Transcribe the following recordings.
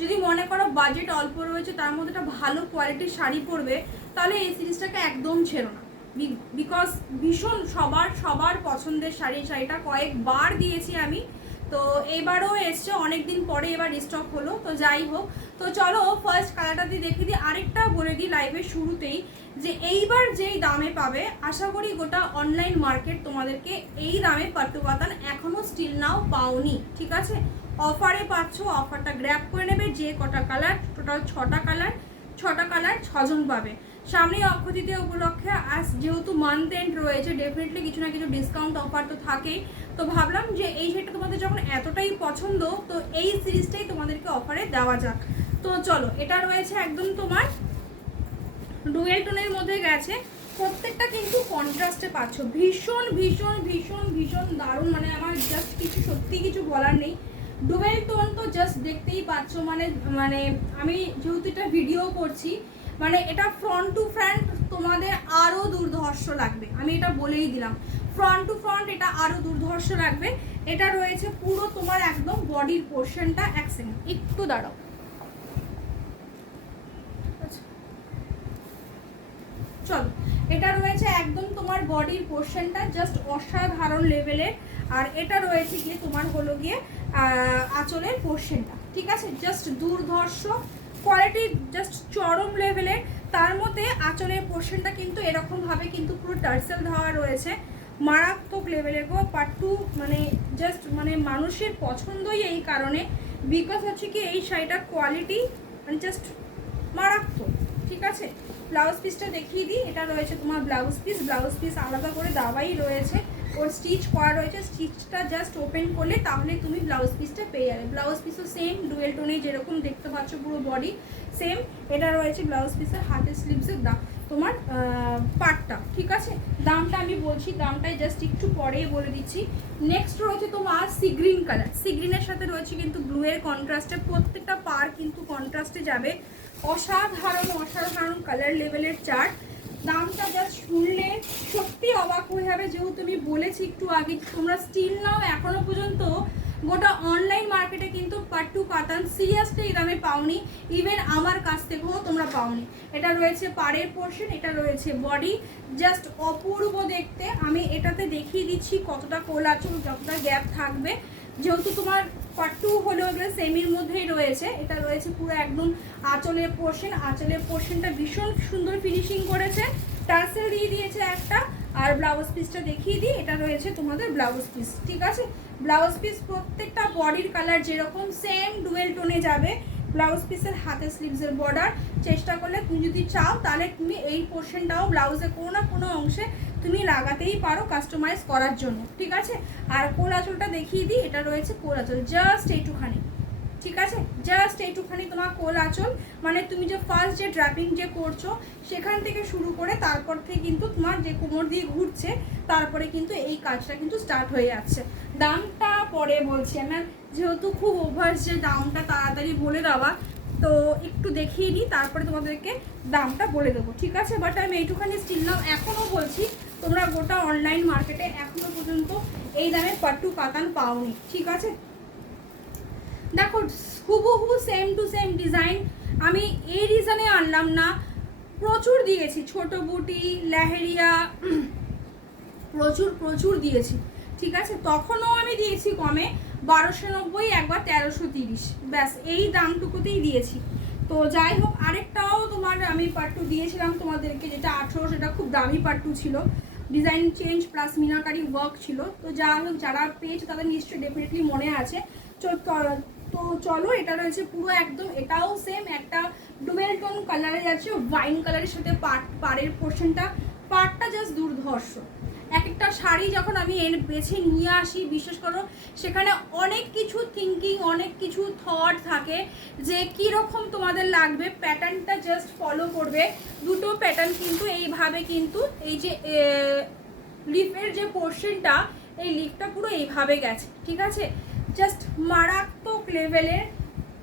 যদি মনে করো বাজেট অল্প রয়েছে, তার মধ্যে একটা ভালো কোয়ালিটির শাড়ি পরবে, তাহলে এই সিরিজটাকে একদম ছেড়ো না। বিকজ ভীষণ সবার পছন্দের শাড়িটা কয়েকবার দিয়েছি আমি, তো এবারও এসছে অনেক দিন পরে, এবার স্টক হলো। তো যাই হোক, তো চলো ফার্স্ট কালারটা দিয়ে দেখে দিই। আরেকটা বলে দিই লাইভের শুরুতেই, যে এইবার যেই দামে পাবে, আশা করি গোটা অনলাইন মার্কেট তোমাদেরকে এই দামে পাট্টু কাতান এখনও স্টিল নাও পাওনি, ঠিক আছে? অফারে পাচ্ছ, অফারটা গ্র্যাব করে নেবে। যে কটা কালার, টোটাল 6টা কালার, 6জন পাবে। সামনে অক্ষয় তৃতীয়া উপলক্ষে আজ যেহেতু মান্থ এন্ড রয়েছে, ডেফিনেটলি কিছু না কিছু ডিসকাউন্ট অফার তো থাকেই। তো ভাবলাম যে এই শাড়িটা তোমাদের যখন এতটাই পছন্দ, তো এই সিরিজটাই তোমাদেরকে অফারে দেওয়া যাক। তো চলো, এটা রয়েছে একদম তোমার ডুয়েল টোনের মধ্যে গেছে। প্রত্যেকটা কিন্তু কন্ট্রাস্টে পাচ্ছ, ভীষণ ভীষণ ভীষণ ভীষণ দারুণ। মানে আমার জাস্ট সত্যি কিছু বলার নেই। ডুয়েল টোন তো জাস্ট দেখতেই পাচ্ছ, মানে আমি যেহেতু এটা ভিডিও করছি, মানে এটা ফ্রন্ট টু ফ্রন্ট তোমাদের আরও দুর্ধর্ষ লাগবে, আমি এটা বলেই দিলাম। ফ্রন্ট টু ফ্রন্ট এটা আরও দুর্ধর্ষ লাগবে। এটা রয়েছে পুরো তোমার একদম বডির পোর্শনটা। এক সেকেন্ড, একটু দাঁড়াও। চলো, এটা রয়েছে একদম তোমার বডির পোর্শনটা জাস্ট অসাধারণ লেভেলের। আর এটা রয়েছে গিয়ে তোমার হলো গিয়ে আঁচলের পোর্শনটা, ঠিক আছে? জাস্ট দুর্ধর্ষ কোয়ালিটি, জাস্ট চরম লেভেলের। তার মধ্যে আঁচলের পোর্শনটা কিন্তু এরকমভাবে কিন্তু পুরো টার্সেল দেওয়া রয়েছে, মারাত্মক লেভেলের গো পাট্টু। মানে জাস্ট মানে মানুষের পছন্দই এই কারণে, বিকজ হচ্ছে কি এই শাড়িটার কোয়ালিটি মানে জাস্ট মারাত্মক, ঠিক আছে? ব্লাউজ পিসটা দেখিয়ে দিই। এটা রয়েছে তোমার ব্লাউজ পিস আলাদা করে দেওয়াই রয়েছে, ওর স্টিচ করা রয়েছে। স্টিচটা জাস্ট ওপেন করলে তাহলে তুমি ব্লাউজ পিসটা পেয়ে যাবে। ব্লাউজ পিসও সেম ডুয়েল টোনে যেরকম দেখতে পাচ্ছ, পুরো বডি সেম। এটা রয়েছে ব্লাউজ পিসের হাতের স্লিভসের দাম তোমার পাটটা, ঠিক আছে? দামটা আমি বলছি, দামটাই জাস্ট একটু পরেই বলে দিচ্ছি। নেক্সট রয়েছে তোমার সি গ্রিন কালার। সি গ্রিনের সাথে রয়েছে কিন্তু ব্লু এর কন্ট্রাস্টে, প্রত্যেকটা পার কিন্তু কন্ট্রাস্টে যাবে। অসাধারণ কালার লেভেলের চার্ট। দামটা জাস্ট শুনলে সত্যি অবাক হয়ে যাবে, যেহেতু আমি বলেছি একটু আগে, তোমরা স্টিল নাও এখনো পর্যন্ত গোটা অনলাইন মার্কেটে কিন্তু পাট্টু কাতান সিরিয়াসলি এই দামে পাওনি। ইভেন আমার কাছ থেকেও তোমরা পাওনি। এটা রয়েছে পাড়ের পোর্শন, এটা রয়েছে বডি, জাস্ট অপূর্ব দেখতে। আমি এটাতে দেখিয়ে দিচ্ছি কতটা কোল আঁচল, যতটা গ্যাপ থাকবে, যেহেতু তোমার পাট্টু হলো এগুলো সেমির মধ্যেই রয়েছে। এটা রয়েছে পুরো একদম আঁচলের পোর্শন। আঁচলের পোর্শনটা ভীষণ সুন্দর ফিনিশিং করেছে, টার্সেল দিয়ে দিয়েছে একটা। আর ব্লাউজ পিসটা দেখিয়ে দিই, এটা রয়েছে তোমাদের ব্লাউজ পিস, ঠিক আছে? ব্লাউজ পিস প্রত্যেকটা বডির কালার যেরকম সেম ডুয়েল টোনে যাবে। ব্লাউজ পিসের হাতে স্লিভসের বর্ডার, চেষ্টা করলে তুমি যদি চাও তাহলে তুমি এই পোর্শনটাও ব্লাউজে কোনো না কোনো অংশে তুমি লাগাতেই পারো কাস্টমাইজ করার জন্য, ঠিক আছে? আর কোল আঁচলটা দেখিয়ে দিই, এটা রয়েছে কোল আঁচল, জাস্ট এইটুখানি, ঠিক আছে? জাস্ট এইটুখানি তোমার কোল আঁচল। মানে তুমি যে ফার্স্ট যে ড্র্যাপিং যে করছো সেখান থেকে শুরু করে তারপর থেকে কিন্তু তোমার যে কোমর দিয়ে ঘুরছে, তারপরে কিন্তু এই কাজটা কিন্তু স্টার্ট হয়ে যাচ্ছে। দামটা পরে বলছি আমার, যেহেতু খুব ওভার যে দামটা তাড়াতাড়ি বলে দেওয়া, তো একটু দেখিয়ে নিই, তারপরে তোমাদেরকে দামটা বলে দেবো, ঠিক আছে? বাট আমি এইটুখানি স্টিল নাও এখনও বলছি, তোমরা গোটা অনলাইন মার্কেটে এখনো পর্যন্ত এই দামে পাট্টু কাতান পাওনি, ঠিক আছে? দেখো হুবহু সেম টু সেম ডিজাইন আমি এই রিজনে আনলাম না, প্রচুর দিয়েছি, ছোট বুটি লেহেরিয়া প্রচুর দিয়েছি, ঠিক আছে? তখনও আমি দিয়েছি কমে 1290, একবার 1330, ব্যাস এই দামটুকুতেই দিয়েছি। তো যাই হোক, আরেকটাও তোমার আমি পাট্টু দিয়েছিলাম তোমাদেরকে, যেটা 1800, সেটা খুব দামি পাট্টু ছিল, design change plus meenakari work ছিল। তো যাই হোক, যারা পেয়েছে তাদের নিশ্চয়ই ডেফিনেটলি মনে আছে। তো চলো, এটা রয়েছে পুরো একদম, এটাও সেম একটা ডুয়েল টোন কালারে যাচ্ছে, ওয়াইন কালারের সাথে পাড়ের পোর্শনটা, পাড়টা জাস্ট দুর্ধর্ষ। এক একটা শাড়ি যখন আমি বেছে নিয়ে আসি, বিশেষ করো সেখানে অনেক কিছু থিঙ্কিং, অনেক কিছু থট থাকে যে কীরকম তোমাদের লাগবে, প্যাটার্নটা জাস্ট ফলো করবে। দুটো প্যাটার্ন কিন্তু এইভাবে কিন্তু এই যে লিফের যে পোর্শনটা, এই লিফটা পুরো এইভাবে গেছে, ঠিক আছে? জাস্ট মারাত্মক লেভেলের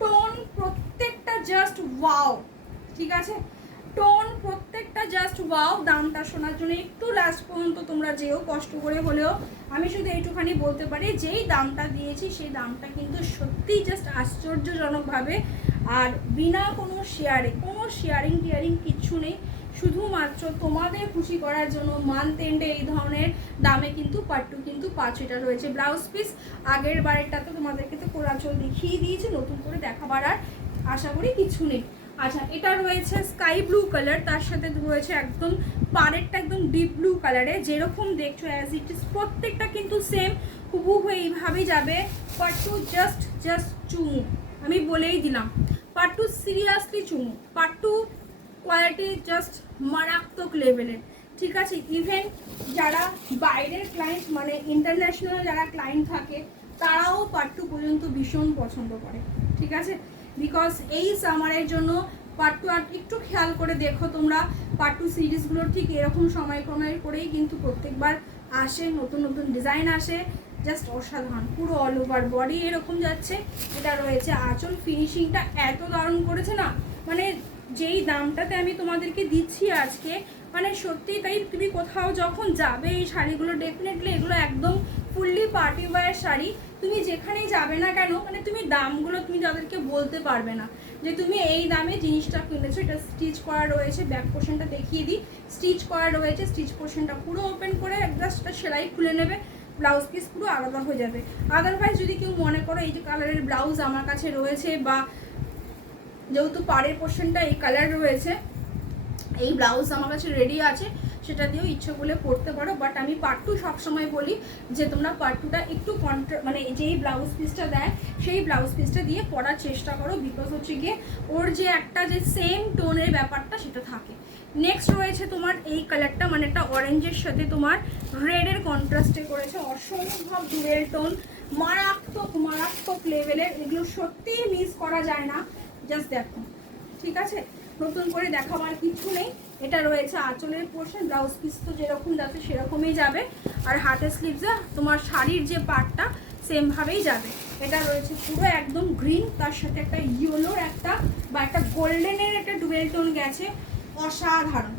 টোন, প্রত্যেকটা জাস্ট ওয়াও, ঠিক আছে? টোন প্রত্যেকটা জাস্ট ওয়াও। দামটা শোনার জন্য একটু লাস্ট পর্যন্ত তোমরা যেও, কষ্ট করে হলেও। আমি শুধু এইটুখানি বলতে পারি, যেই দামটা দিয়েছি সেই দামটা কিন্তু সত্যিই জাস্ট আশ্চর্যজনকভাবে আর বিনা কোনো শেয়ারিং টিয়ারিং কিচ্ছু নেই, শুধুমাত্র তোমাদের খুশি করার জন্য মান্থ এন্ডে এই ধরনের দামে কিন্তু পাট্টু কিন্তু পাঁচ। এটা রয়েছে ব্লাউজ পিস। আগের বারেরটা তো তোমাদেরকে তো কোরাচল দেখিয়ে দিয়েছি, নতুন করে দেখাবার আর আশা করি কিছু নেই। আচ্ছা, এটা রয়েছে স্কাই ব্লু কালার, তার সাথে রয়েছে একদম পাড়েরটা একদম ডিপ ব্লু কালারে, যেরকম দেখছো অ্যাজ ইট ইজ প্রত্যেকটা কিন্তু সেম হুবহু এইভাবেই যাবে। পাট্টু জাস্ট চুমু, আমি বলেই দিলাম পাট্টু সিরিয়াসলি চুমু, পাট্টু কোয়ালিটি জাস্ট মারাত্মক লেভেলের, ঠিক আছে। ইভেন যারা বাইরের ক্লায়েন্ট মানে ইন্টারন্যাশনাল যারা ক্লায়েন্ট থাকে তারাও পাট্টু পর্যন্ত ভীষণ পছন্দ করে, ঠিক আছে। বিকজ এই সামারের জন্য পাট্টু আর একটু খেয়াল করে দেখো তোমরা, পাট্টু সিরিজগুলো ঠিক এরকম সময় করেই কিন্তু প্রত্যেকবার আসে, নতুন নতুন ডিজাইন আসে, জাস্ট অসাধারণ। পুরো অল ওভার বডি এরকম যাচ্ছে। এটা রয়েছে আঁচল, ফিনিশিংটা এত দারুণ করেছে না, মানে যেই দামটাতে আমি তোমাদেরকে দিচ্ছি আজকে, মানে সত্যিই তাই। তুমি কোথাও যখন যাবে এই শাড়িগুলো ডেফিনেটলি এগুলো একদম ফুললি পার্টি ওয়্যার শাড়ি, তুমি যেখানেই যাবে না কেন মানে তুমি দামগুলো তুমি তাদেরকে বলতে পারবে না যে তুমি এই দামে জিনিসটা কিনেছো। এটা স্টিচ করা রয়েছে, ব্যাক পোর্শনটা দেখিয়ে দিই, স্টিচ করা রয়েছে, স্টিচ পোর্শনটা পুরো ওপেন করে জাস্ট সেলাই খুলে নেবে, ব্লাউজ পিস পুরো আলাদা হয়ে যাবে। আদারওয়াইজ যদি কেউ মনে করো এই যে কালারের ব্লাউজ আমার কাছে রয়েছে, বা যেহেতু পাড়ের পোর্শনটা এই কালার রয়েছে, এই ব্লাউজ আমার কাছে রেডি আছে, সেটা দিয়েও ইচ্ছে করলে পরতে পারো। বাট আমি পাট্টু সবসময় বলি যে তোমরা পাট্টুটা একটু মানে যেই ব্লাউজ পিসটা দেয় সেই ব্লাউজ পিসটা দিয়ে পরার চেষ্টা করো, বিকজ হচ্ছে গিয়ে ওর যে একটা যে সেম টোনের ব্যাপারটা সেটা থাকে। নেক্সট রয়েছে তোমার এই কালারটা, মানে একটা অরেঞ্জের সাথে তোমার রেডের কন্ট্রাস্টে করেছে, অসম্ভব ডুয়েল টোন, মারাত্মক লেভেলের, এগুলো সত্যিই মিস করা যায় না। জাস্ট দেখো, ঠিক আছে, নতুন করে দেখাবার কিছু নেই। এটা রয়েছে আঁচলের পোর্শন, ব্লাউজ পিস তো যেরকম যাচ্ছে সেরকমই যাবে, আর হাতের স্লিভসে তোমার শাড়ির যে পার্টটা সেমভাবেই যাবে। এটা রয়েছে পুরো একদম গ্রিন, তার সাথে একটা ইয়েলোর একটা বা একটা গোল্ডেনের একটা ডুয়েল টোন গেছে, অসাধারণ,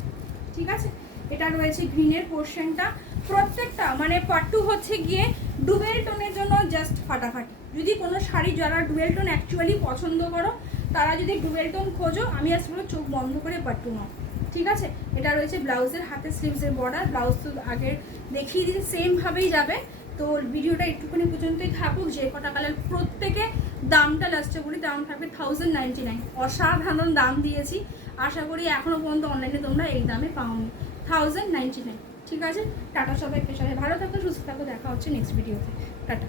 ঠিক আছে। এটা রয়েছে গ্রিনের পোর্শনটা, প্রত্যেকটা মানে পাট্টু হচ্ছে গিয়ে ডুয়েল টোনের জন্য জাস্ট ফাটাফাটি। যদি কোনো শাড়ি যারা ডুয়েল টোন অ্যাকচুয়ালি পছন্দ করো, তারা যদি ডুয়েল টোন খোঁজো, আমি আসলে চোখ বন্ধ করে পাট্টু নাও, ঠিক আছে। এটা রয়েছে ব্লাউজের হাতে স্লিভসের বর্ডার, ব্লাউজ তো আগের দেখিয়ে দিতে সেমভাবেই যাবে। তো ভিডিওটা একটুখানি পর্যন্তই থাকুক, যে কটা কালার প্রত্যেকে দামটা লাস্টে বলি, দাম থাকবে 1099, অসাধারণ দাম দিয়েছি। আশা করি এখনও পর্যন্ত অনলাইনে তোমরা এই দামে পাওনি, 1099, ঠিক আছে। টাটা, সবাইকে, সবাই ভালো থাকো, সুস্থ থাকো, দেখা হচ্ছে নেক্সট ভিডিওতে, টাটা।